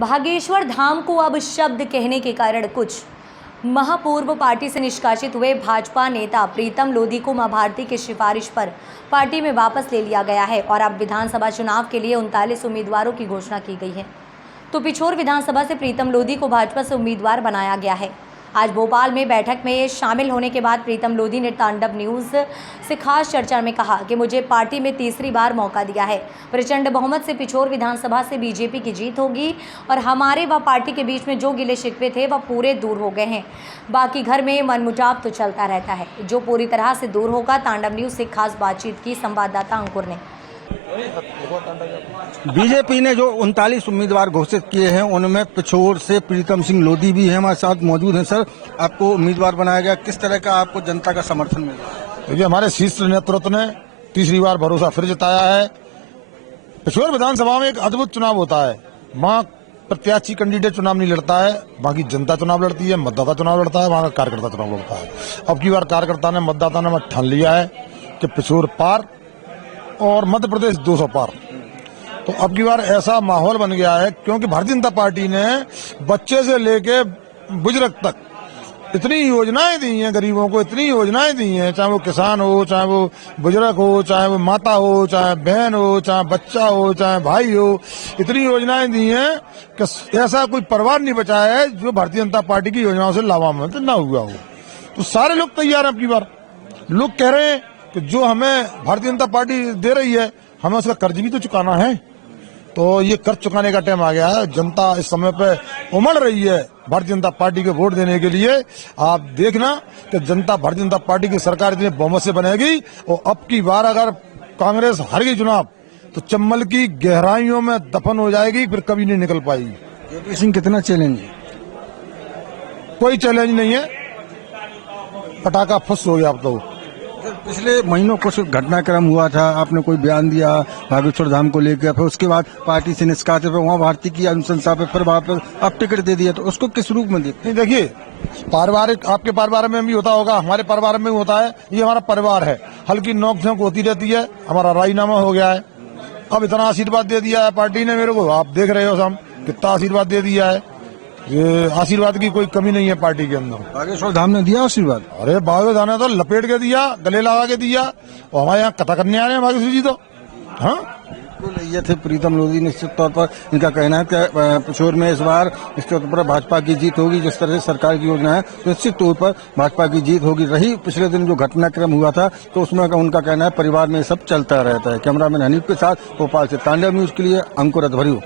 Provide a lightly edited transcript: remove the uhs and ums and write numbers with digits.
भागेश्वर धाम को अब शब्द कहने के कारण कुछ महापूर्व पार्टी से निष्कासित हुए भाजपा नेता प्रीतम लोधी को मां भारती की सिफारिश पर पार्टी में वापस ले लिया गया है और अब विधानसभा चुनाव के लिए 39 उम्मीदवारों की घोषणा की गई है। तो पिछोर विधानसभा से प्रीतम लोधी को भाजपा से उम्मीदवार बनाया गया है। आज भोपाल में बैठक में शामिल होने के बाद प्रीतम लोधी ने तांडव न्यूज़ से खास चर्चा में कहा कि मुझे पार्टी में तीसरी बार मौका दिया है। प्रचंड बहुमत से पिछोर विधानसभा से बीजेपी की जीत होगी और हमारे व पार्टी के बीच में जो गिले शिकवे थे वह पूरे दूर हो गए हैं। बाकी घर में मनमुटाव तो चलता रहता है, जो पूरी तरह से दूर होगा। तांडव न्यूज़ से खास बातचीत की संवाददाता अंकुर ने। बीजेपी ने जो 39 उम्मीदवार घोषित किए हैं उनमें पिछोर से प्रीतम सिंह लोधी भी हैं, हमारे साथ मौजूद हैं। सर, आपको उम्मीदवार बनाया गया, किस तरह का आपको जनता का समर्थन मिल रहा है? देखिए, हमारे शीर्ष नेतृत्व ने तीसरी बार भरोसा फिर जताया है। पिछोर विधानसभा में एक अद्भुत चुनाव होता है। वहाँ प्रत्याशी कैंडिडेट चुनाव नहीं लड़ता है, बाकी जनता चुनाव लड़ती है, मतदाता चुनाव लड़ता है, वहाँ का कार्यकर्ता चुनाव लड़ता है। अब की बार कार्यकर्ता ने मतदाता ने ठान लिया है कि पिछोर पार और मध्य प्रदेश 200 पार। तो अब की बार ऐसा माहौल बन गया है क्योंकि भारतीय जनता पार्टी ने बच्चे से लेके बुजुर्ग तक इतनी योजनाएं दी हैं, गरीबों को इतनी योजनाएं दी हैं, चाहे वो किसान हो, चाहे वो बुजुर्ग हो, चाहे वो माता हो, चाहे बहन हो, चाहे बच्चा हो, चाहे भाई हो, इतनी योजनाएं दी हैं कि ऐसा कोई परिवार नहीं बचा है जो भारतीय जनता पार्टी की योजनाओं से लाभान्वित ना हुआ हो। तो सारे लोग तैयार हैं। अब की बार लोग कह रहे हैं कि जो हमें भारतीय जनता पार्टी दे रही है हमें उसका कर्ज भी तो चुकाना है। तो ये कर्ज चुकाने का टाइम आ गया है। जनता इस समय पे उमड़ रही है भारतीय जनता पार्टी के वोट देने के लिए। आप देखना कि जनता भारतीय जनता पार्टी की सरकार इतने बहुमत से बनेगी और अब की बार अगर कांग्रेस हार गई चुनाव तो चंबल की गहराइयों में दफन हो जाएगी, फिर कभी नहीं निकल पाएगी। जेपी सिंह कितना चैलेंज है? कोई चैलेंज नहीं है, पटाखा फुस हो गया। अब तो पिछले महीनों कुछ घटनाक्रम हुआ था, आपने कोई बयान दिया भागेश्वर धाम को लेकर, फिर उसके बाद पार्टी से निष्कासित, वहाँ भारती की अनुशंसा पे फिर वापस अब टिकट दे दिया, तो उसको किस रूप में देखते हैं? देखिए, पारिवारिक आपके परिवार में भी होता होगा, हमारे परिवार में भी होता है। ये हमारा परिवार है, हल्की नोक झोंक होती रहती है। हमारा राजीनामा हो गया है, अब इतना आशीर्वाद दे दिया है पार्टी ने मेरे को, आप देख रहे हो हम कितना आशीर्वाद दे दिया है। ये आशीर्वाद की कोई कमी नहीं है पार्टी के अंदर। भागेश्वर धाम ने दिया आशीर्वाद? अरे भागेश्वर धाम ने तो लपेट के दिया, गले लगा के दिया, और हमारे यहाँ कथा करने आ रहे हैं भागेश्वर जी तो। हाँ, बिल्कुल, ये थे प्रीतम लोधी। निश्चित तौर पर इनका कहना है कि पिछोर में इस बार निश्चित तौर पर भाजपा की जीत होगी। जिस तरह से सरकार की योजना है तो निश्चित तौर पर भाजपा की जीत होगी। रही पिछले दिन जो घटनाक्रम हुआ था तो उसमें उनका कहना है परिवार में सब चलता रहता है। कैमरामैन हनीफ के साथ भोपाल से तांडव न्यूज के लिए अंकुर अधवरियो।